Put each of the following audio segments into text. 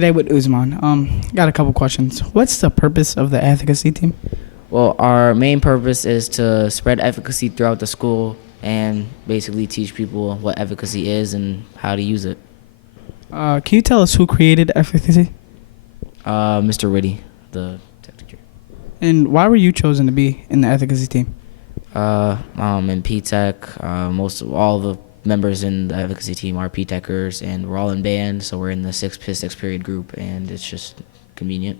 Today with Usman. Got a couple questions. What's the purpose of the efficacy team? Well, our main purpose is to spread efficacy throughout the school and basically teach people what efficacy is and how to use it. Can you tell us who created efficacy? Mr. Whitty, the tech teacher. And why were you chosen to be in the efficacy team? In P-Tech, most of all the members in the advocacy team are P-Techers, and we're all in band, so we're in the six period group, and it's just convenient.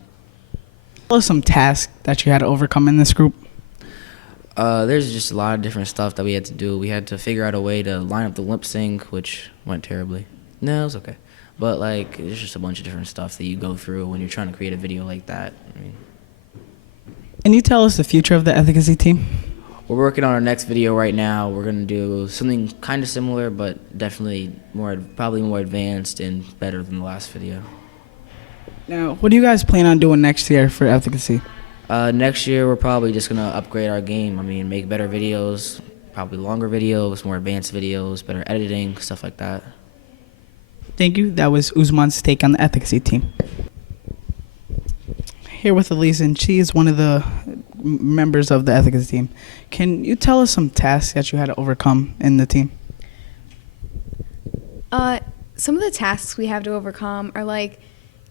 What are some tasks that you had to overcome in this group? There's just a lot of different stuff that we had to do. We had to figure out a way to line up the lip sync, which went terribly. No, it was okay. But like, there's just a bunch of different stuff that you go through when you're trying to create a video like that. Can you tell us the future of the efficacy team? We're working on our next video right now. We're gonna do something kind of similar, but definitely probably more advanced and better than the last video. Now, what do you guys plan on doing next year for efficacy? Next year, we're probably just gonna upgrade our game. Make better videos, probably longer videos, more advanced videos, better editing, stuff like that. Thank you. That was Usman's take on the efficacy team. Here with Elise, and she is one of the members of the ethics team. Can you tell us some tasks that you had to overcome in the team? Some of the tasks we have to overcome are like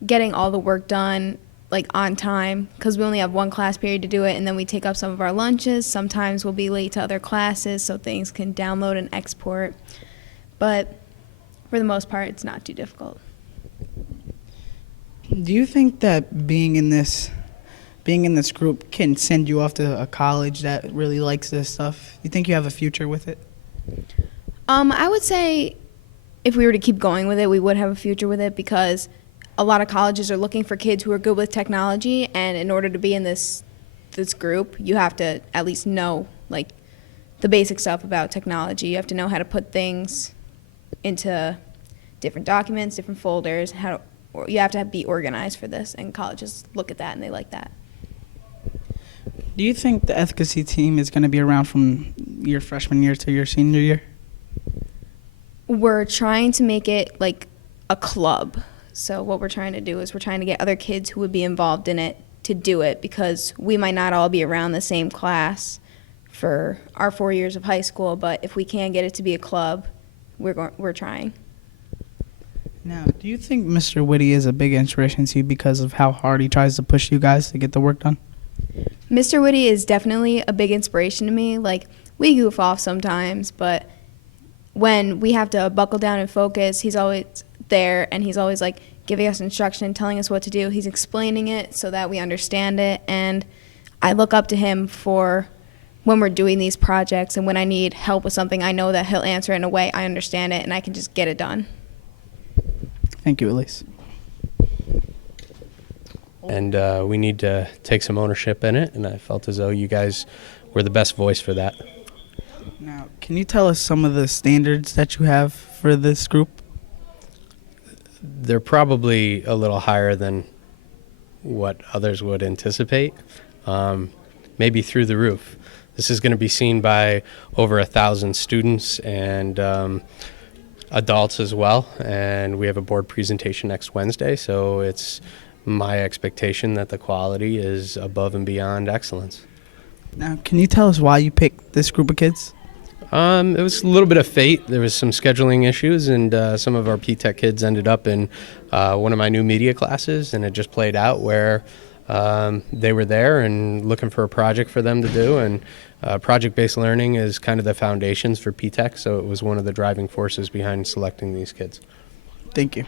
getting all the work done like on time, because we only have one class period to do it, and then we take up some of our lunches. Sometimes we'll be late to other classes so things can download and export, but for the most part it's not too difficult. Do you think that being in this group can send you off to a college that really likes this stuff? You think you have a future with it? I would say if we were to keep going with it, we would have a future with it, because a lot of colleges are looking for kids who are good with technology, and in order to be in this group, you have to at least know like the basic stuff about technology. You have to know how to put things into different documents, different folders, you have to be organized for this, and colleges look at that and they like that. Do you think the efficacy team is going to be around from your freshman year to your senior year? We're trying to make it like a club. So what we're trying to do is we're trying to get other kids who would be involved in it to do it, because we might not all be around the same class for our 4 years of high school, but if we can get it to be a club, we're trying. Now, do you think Mr. Whitty is a big inspiration to you because of how hard he tries to push you guys to get the work done? Mr. Whitty is definitely a big inspiration to me. Like, we goof off sometimes, but when we have to buckle down and focus, he's always there, and he's always like giving us instruction, telling us what to do. He's explaining it so that we understand it, and I look up to him for when we're doing these projects, and when I need help with something, I know that he'll answer it in a way I understand it and I can just get it done. Thank you, Elise. And we need to take some ownership in it, and I felt as though you guys were the best voice for that. Now, can you tell us some of the standards that you have for this group? They're probably a little higher than what others would anticipate, maybe through the roof. This is going to be seen by over 1,000 students and adults as well, and we have a board presentation next Wednesday, so it's my expectation that the quality is above and beyond excellence. Now, can you tell us why you picked this group of kids? It was a little bit of fate. There was some scheduling issues, and some of our P-Tech kids ended up in one of my new media classes, and it just played out where they were there and looking for a project for them to do, and project-based learning is kind of the foundations for P-Tech, so it was one of the driving forces behind selecting these kids. Thank you.